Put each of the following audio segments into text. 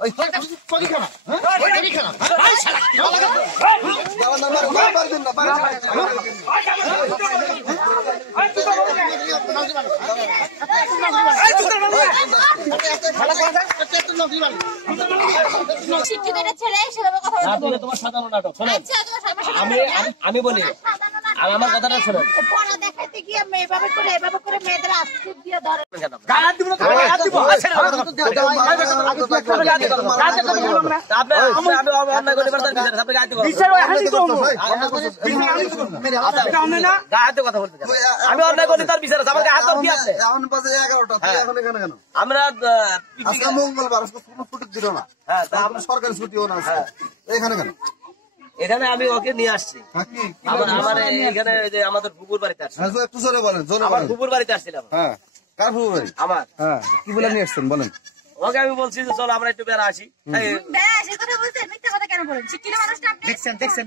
ওই পরি খানা পরি খানা ভাই শালা দাও না মার দিন না বাড়ি শিক্ষিতদের ছেড়ে সেভাবে কথা বলতে তোমার সাধারণ নাটক শোনেন আমি বলি আমার কথাটা শোনেন পড়া দেখাইতে গিয়ে এভাবে করে মেয়েদের আস্তিক দিয়ে ধরে গালাত দিব না গালাত দিব অন্যায় করে পারতাম আপনি গালাত দিব কথা বলতে আমি অন্যায় করি তার বিচার আছে আমার হাত কি আছে এখন বাজে 11টা এখন এখানে কেন আমরা আজকে মঙ্গলবার আজকে কোনো ছুটি দিল না হ্যাঁ তা আমরা সরকারি ছুটিও না এখানে কেন এখানে আমি ওকে নিয়ে আসছি আমার এখানে যে আমাদের পুকুর বাড়িতে আসছি একটু জোরে বলেন আমার পুকুর বাড়িতে আসছিলাম হ্যাঁ কার পুকুর বাড়ি আমার হ্যাঁ কি বলে নিয়ে আসছেন বলেন ওকে আমি বলছি যে চলো আমরা একটু বেড়া আসি বেশ এই কথা বলতে মিথ্যা কথা কেন বলেন শিক্ষিত মানুষটা আপনি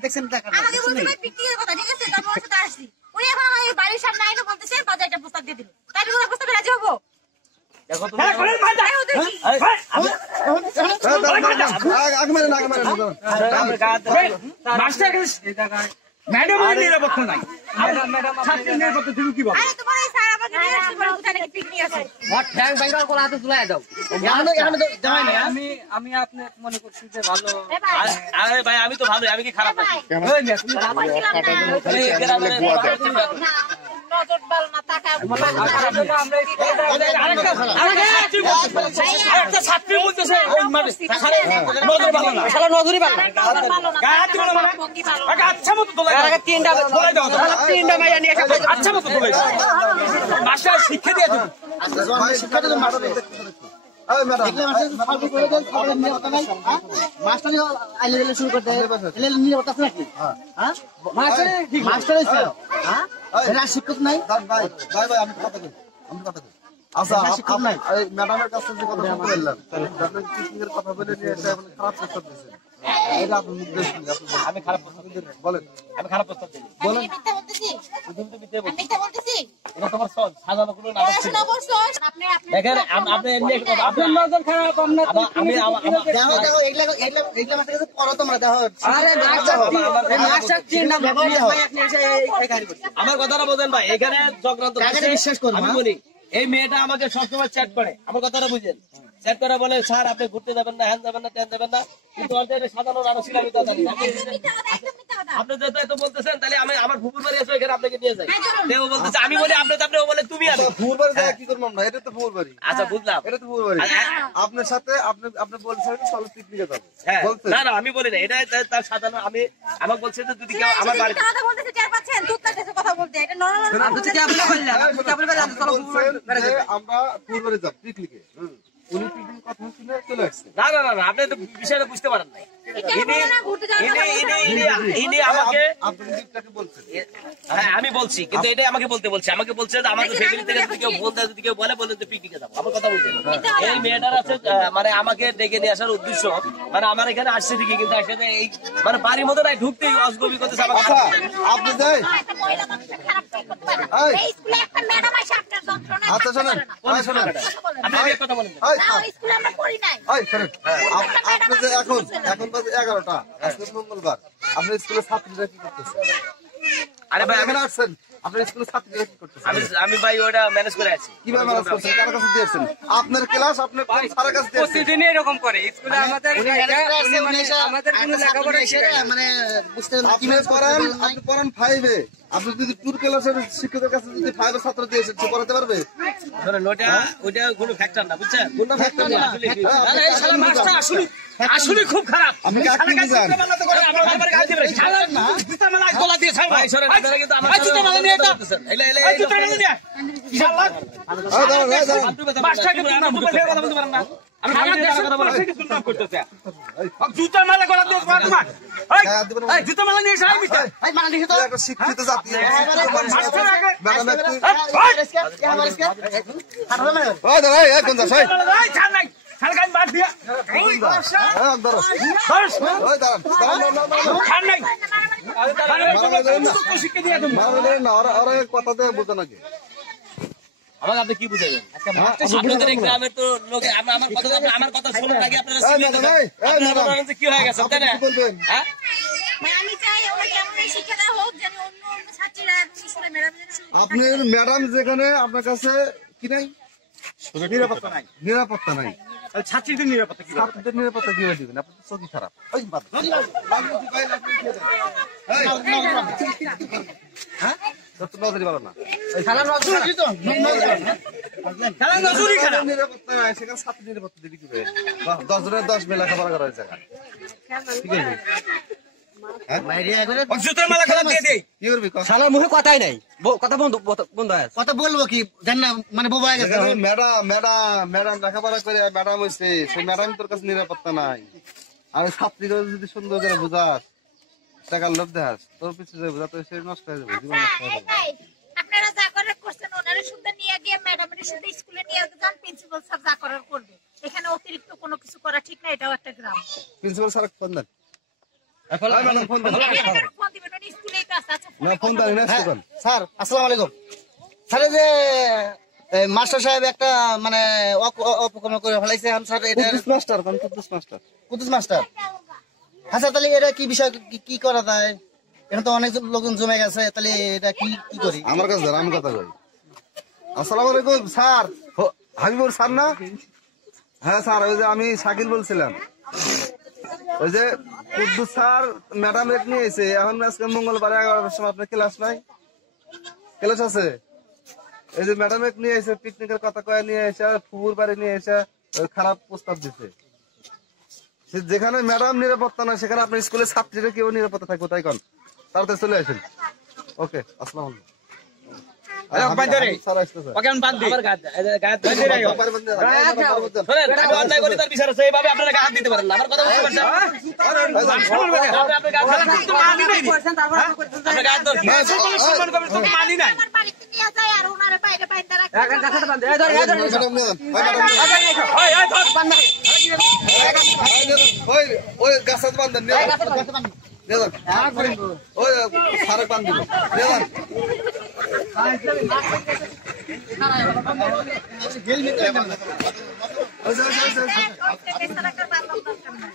দেখছেন আমাকে বলতে ভাই পিটিয়ে কথা ঠিক আছে তারপর সাথে আসছি উনি এখন আমার বাড়ির সামনে আইনো বলতেছে বাজার একটা প্রস্তাব দিয়ে দিল তাই আমি কোনো প্রস্তাবে রাজি হবো দেখো তুমি ম্যাডাম নিরাপত্তা নাই ছাত্রীর নিরাপত্তা তুমি কি বলো তোমার এই স্যার আমাকে নিয়ে আসছে বলে কোথায় নাকি পিকনিক আছে আমি আপনি মনে করছি যে ভালো আরে ভাই আমি তো ভালো আমি কি খারাপ নাকি নজর বাল না টাকা আরেকটা ছাত্রী বলতেছে নজর ভালো না শালা নজরই ভালো না আচ্ছা মতো তোলাই তিনটা মাইয়া নিয়ে আচ্ছা মতো তোলাই মাস্টার শিক্ষা দিয়ে দিন শিক্ষা দিয়ে মাস্টার শুরু করতে শিক্ষক নাই ভাই আমি কথা কই আচ্ছা শিক্ষক নাই ম্যাডামের কাছে যে কথা বলতে বললাম কথা বলে নিয়ে খারাপ প্রস্তাব দিয়েছেন আমি খারাপ প্রস্তাব দিই বলেন আমি খারাপ প্রস্তাব দিই বলেন মিথ্যা বলতেছি তুমি মিথ্যা বলতেছি এটা তোমার সাজানো কোনো নাটক ছিল আপনি দেখেন আপনি এমনি আপনার নজর খারাপ আমি দেখো এগুলা মাস্টার কাছে পড়ো তোমরা দেখো আরে আমার কথাটা বলেন ভাই এখানে চক্রান্ত বিশ্বাস করুন আমি বলি এই মেয়েটা আমাকে সবসময় চ্যাট করে আমার কথাটা বুঝেন চ্যাট করে বলে স্যার আপনি ঘুরতে যাবেন না হ্যান যাবেন না ট্যান যাবেন না কিন্তু সাধারণ আরো ছিল আমি তো জানি আপনি যেহেতু এত বলতেছেন তাহলে আমি আমার ফুপুর বাড়ি আছে এখানে আপনাকে নিয়ে যাই কেউ বলতেছে আমি বলি আপনি ও বলে তুমি আমি ফুপুর বাড়ি যায় কি করব না এটা তো ফুপুর বাড়ি আচ্ছা বুঝলাম এটা তো ফুপুর বাড়ি আপনার সাথে আপনি বলছেন চলো পিকনিকে যাব বলতে না আমি বলি না এটা তার সাধারণ আমি আমাকে বলছে যে যদি কেউ আমার বাড়ি কথা বলতেছে চার পাচ্ছেন দুধ কাছে কথা বলতে এটা নরমাল আমরা ফুপুর বাড়ি যাব পিকনিকে উনি পিকনিক কথা শুনে চলে আসছে না আপনি তো বিষয়টা বুঝতে পারেন নাই ইনি আমাকে হ্যাঁ আমি বলছি কিন্তু এটাই আমাকে বলছে যে আমাদের ফ্যামিলি থেকে যদি কেউ যদি কেউ বলে যে পিকনিকে যাবো আমার কথা বলছেন এই মেয়েটার আছে মানে আমাকে ডেকে নিয়ে আসার উদ্দেশ্য মানে আমার এখানে আসছে ঠিকই কিন্তু আসলে এই মানে বাড়ির মধ্যে নাই ঢুকতেই অসগবি করতেছে আমার আচ্ছা আপনি যাই আচ্ছা শোনেন আপনি এক কথা বলেন স্কুলে আমরা পড়ি নাই আপনি যে এখন বাজে 11টা আজকে মঙ্গলবার আপনার স্কুলের ছাত্রীরা কি করতেছে আরে ভাই এখানে আসছেন আপনার স্কুলের ছাত্রীরা কি করতেছে আমি ভাই ওটা ম্যানেজ করে আছি কিভাবে ম্যানেজ করছেন কার কাছে দিয়েছেন আপনার ক্লাস আপনি স্যারের কাছে দিয়েছেন প্রতিদিনই এরকম করে স্কুলে আমাদের কোনো লেখাপড়া মানে বুঝতে কিভাবে পড়ান আপনি পড়ান 5 এ আপনি যদি টুর ক্লাসের শিক্ষকের কাছে যদি 5 এর ছাত্র দিয়েছেন সে পড়াতে পারবে ধরেন ওটা কোনো ফ্যাক্টর না বুঝছেন কোনটা ফ্যাক্টর না আরে এই শালা মাস্টার আসলে খুব খারাপ আপনি কাকে বুঝান আমার বাবার গাল দিবেন শালা না জুতা মালা গলা দিয়ে ছাড় ভাই সরে আপনারা কিন্তু আমার জুতা মালা নিয়ে এটা এই জুতা মালা নিয়ে শালা মাস্টার কিন্তু না কথা বলতে পারেন না আমি কথা বলছি কিছু না করতেছে জুতা মালা গলা দিয়ে তোমার এই জুতা মালা নিয়ে এসে মিটা এই মালা লিখে তো একটা শিক্ষিত জাতি মাস্টার আগে ম্যাডাম একটু ওই দাঁড়া এই কোন দাস এই ছাড় নাই ছাড়গান বাদ দিয়া ওই বাসা ধরো ওই দাঁড়ান ছাড় নাই আরে তো শিখে দিয়ে তুমি মারা না আর কথা দিয়ে বুঝো নাকি আমাকে আপনি কি বুঝাবেন? আপনাদের এই গ্রামের তো লোক আমার কথা শোনার আগে আপনারা কি হয়ে গেছে তাই না? হ্যাঁ মানে আমি চাই ওরা কেমন শিক্ষা দেওয়া হোক যেন অন্য অন্য ছাত্রীরা স্কুলে ম্যাডাম আপনার ম্যাডাম যেখানে আপনার কাছে কি নাই, নিরাপত্তা নাই, নিরাপত্তা নাই, ছাত্রীদের নিরাপত্তা কি? ছাত্রদের নিরাপত্তা কিভাবে দিবেন? আপনার তো চোখই খারাপ। হ্যাঁ নজরি ভালো না, নিরাপত্তা নাই, সেখানে ছাত্র নিরাপত্তা দিবি কি করে? 10 জনের 10 মেলা খাবার করার জায়গা ঠিক আছে। শালার মুখে কথাই নাই, কথা বন্ধ বন্ধ আছে। কথা বলবো কি জান না, মানে বোবা হয়ে গেছে। ম্যাডাম লেখাপড়া করে ম্যাডাম হয়েছে, সেই ম্যাডাম তোর কাছে নিরাপত্তা নাই। আর ছাত্রীরা যদি সুন্দর করে বোঝাস, টাকার লোভ দেখাস, তোর পিছনে যাবে, যাতে সে নষ্ট হয়ে যাবে, জীবন নষ্ট হয়ে যাবে। আপনারা যা করার করছেন ওনারা শুদ্ধ নিয়ে গিয়ে ম্যাডামের সাথে স্কুলে নিয়ে যান, প্রিন্সিপাল স্যার যা করার করবে। এখানে অতিরিক্ত কোনো কিছু করা ঠিক না, এটাও একটা গ্রাম। প্রিন্সিপাল স্যার ফোন দেন, ফোন দেন, ফোন দিবেন উনি স্কুলেই তো আছে। আচ্ছা না ফোন দেন না স্টুডেন্ট। স্যার আসসালামু আলাইকুম। স্যার এই যে মাস্টার সাহেব একটা মানে অপকর্ম করে ফেলাইছে এখন স্যার, এটা Kuddus master, Kuddus master, Kuddus master. আচ্ছা তাহলে এটা কি বিষয়, কি করা যায়? এখানে তো অনেক লোকজন জমে গেছে, তাহলে এটা কি করি? আমার কাছে আমি কথা কই। আসসালামু আলাইকুম স্যার, হাবিবুর স্যার না? হ্যাঁ স্যার, ওই যে আমি শাকিল বলছিলাম। ওই যে কুদ্দুস স্যার ম্যাডাম এক নিয়ে এসে, এখন আজকে মঙ্গলবার 11টার সময় আপনার ক্লাস নাই? ক্লাস আছে। এই যে ম্যাডাম এক নিয়ে এসে পিকনিকের কথা কয়ে নিয়ে এসে, ফুপুর বাড়ি নিয়ে এসে খারাপ প্রস্তাব দিছে। যেখানে ম্যাডাম নিরাপত্তা না, সেখানে আপনার স্কুলের ছাত্রীরা কেউ নিরাপত্তা থাকবো, তাই কন? তাড়াতাড়ি চলে আসেন। ওকে, আসসালামু আলাইকুম। আমার বাড়িতে নিয়ে যায় আর ওনারা বাইরে বাইরে রাখে। ওই গাছের বান্ধব ওই সারেক বান্ধব বেচারা কার বান্ধব দরকার নাই।